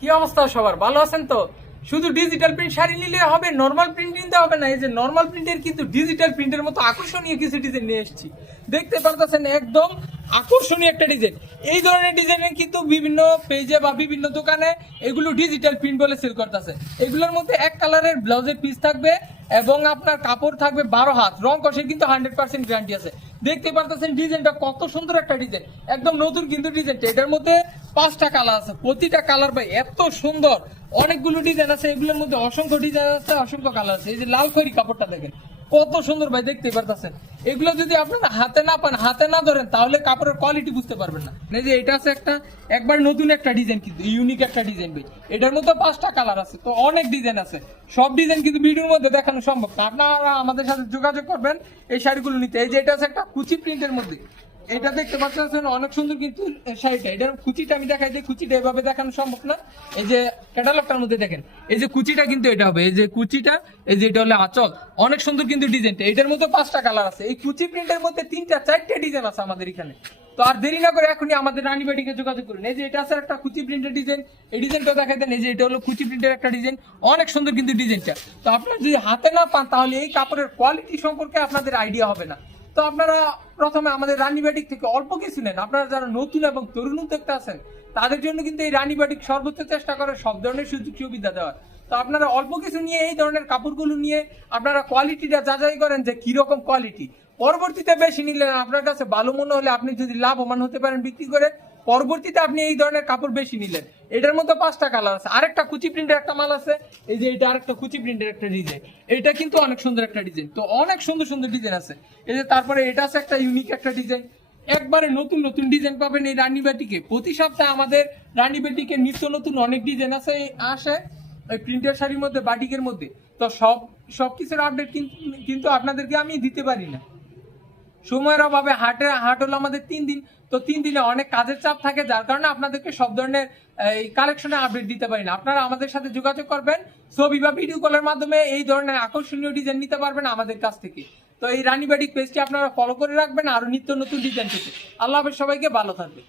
কি অবস্থা সবার, ভালো আছেন তো? শুধু ডিজিটাল প্রিন্ট শাড়ি নিলে হবে, নর্মাল প্রিন্ট নিতে হবে না। এই যে নর্মাল প্রিন্টের কিন্তু ডিজিটাল প্রিন্টের মতো আকর্ষণীয় কিছু ডিজাইন নিয়ে এসেছি। দেখতে পারতেছেন একদম আকর্ষণীয় একটা ডিজাইন। এই ধরনের ডিজাইনের কিন্তু বিভিন্ন পেজে বা বিভিন্ন দোকানে এগুলো ডিজিটাল প্রিন্ট বলে সেল করতেছে। এগুলোর মধ্যে এক কালারের ব্লাউজের পিস থাকবে এবং আপনার কাপড় থাকবে 12 হাত, রং কষের কিন্তু 100% গ্যারান্টি আছে। দেখতে পারতেছেন ডিজাইনটা কত সুন্দর একটা ডিজাইন, একদম নতুন কিন্তু ডিজাইনটা। এটার মধ্যে 5টা কালার আছে, প্রতিটা কালার ভাই এত সুন্দর। অনেকগুলো ডিজাইন আছে, এগুলোর মধ্যে অসংখ্য ডিজাইন আছে, অসংখ্য কালার আছে। এই যে লাল খয়েরি কাপড়টা দেখেন কত সুন্দর ভাই, দেখতে পারতেছেন। এগুলো যদি আপনারা হাতে না পান, হাতে না ধরেন, তাহলে কাপড়ের কোয়ালিটি বুঝতে পারবেন না। এই যে এটা আছে একটা একবার নতুন একটা ডিজাইন, কিন্তু ইউনিক একটা ডিজাইন ভাই। এটার মধ্যে 5টা কালার আছে, তো অনেক ডিজাইন আছে। সব ডিজাইন কিন্তু ভিডিওর মধ্যে দেখানো সম্ভব না। আপনারা আমাদের সাথে যোগাযোগ করবেন এই শাড়িগুলো নিতে। এই যে এটা আছে একটা কুচি প্রিন্টের মধ্যে, এটা দেখতে পাচ্ছেন অনেক সুন্দর কিন্তু শাড়িটা। এটার কুচিটা আমি দেখাই দিই, কুচিটা এভাবে দেখানো সম্ভব না। এই যে ক্যাটালগটার মধ্যে দেখেন, এই যে কুচিটা কিন্তু এটা হবে, এই যে কুচিটা, এই যে এটা হলো আঁচল। অনেক সুন্দর কিন্তু ডিজাইনটা। এটার মধ্যে 5টা কালার আছে। এই কুচি প্রিন্টের মধ্যে 3টা 4টে ডিজাইন আছে আমাদের এখানে। তো আর দেরি না করে এখনই আমাদের রানী বাটিকে যোগাযোগ করুন। এই যে এটা আছে একটা কুচি প্রিন্টের ডিজাইন, এই ডিজাইনটা দেখাই দেন। এই যে এটা হলো কুচি প্রিন্টের একটা ডিজাইন, অনেক সুন্দর কিন্তু ডিজাইনটা। তো আপনারা যদি হাতে না পান, তাহলে এই কাপড়ের কোয়ালিটি সম্পর্কে আপনাদের আইডিয়া হবে না। তো আপনারা প্রথমে আমাদের রানীবাটিক থেকে অল্প কিছু নেন। আপনারা যারা নতুন এবং তরুণ উদ্যোক্তা আছেন, তাদের জন্য কিন্তু এই রানীবাটিক সর্বোচ্চ চেষ্টা করে সব ধরনের সুযোগ সুবিধা দেওয়ার। তো আপনারা অল্প কিছু নিয়ে এই ধরনের কাপড়গুলো নিয়ে আপনারা কোয়ালিটিটা যাচাই করেন যে কিরকম কোয়ালিটি। পরবর্তীতে বেশি নিলে আপনার কাছে ভালো মনে হলে আপনি যদি লাভবান হতে পারেন বিক্রি করে, পরবর্তীতে আপনি এই ধরনের কাপড় বেশি নিলেন। এটার মধ্যে 5টা কালার আছে। আরেকটা কুচি প্রিন্টের একটা মাল আছে, এই যে এটা আরেকটা কুচি প্রিন্টের একটা ডিজাইন। এটা কিন্তু অনেক সুন্দর একটা ডিজাইন। তো অনেক সুন্দর সুন্দর ডিজাইন আছে। এই যে তারপরে এটা আছে একটা ইউনিক একটা ডিজাইন। একবারে নতুন নতুন ডিজাইন পাবেন এই রানীবাটিকে। প্রতি সপ্তাহে আমাদের রানীবাটিকে নিত্য নতুন অনেক ডিজাইন আসে ওই প্রিন্টের শাড়ির মধ্যে, বাটিকের মধ্যে। তো সবকিছুর আপডেট কিন্তু আপনাদেরকে আমি দিতে পারি না, সময়ের অভাবে। হাট হলো আমাদের 3 দিন। তো 3 দিনে অনেক কাজের চাপ থাকে, যার কারণে আপনাদেরকে সব ধরনের এই কালেকশনে আপডেট দিতে পারি না। আপনারা আমাদের সাথে যোগাযোগ করবেন, ছবি বা ভিডিও কলের মাধ্যমে এই ধরনের আকর্ষণীয় ডিজাইন নিতে পারবেন আমাদের কাছ থেকে। তো এই রানীবাটিক পেজটি আপনারা ফলো করে রাখবেন আরো নিত্য নতুন ডিজাইন পেতে। আল্লাহ হাফেজ, সবাইকে ভালো থাকবে।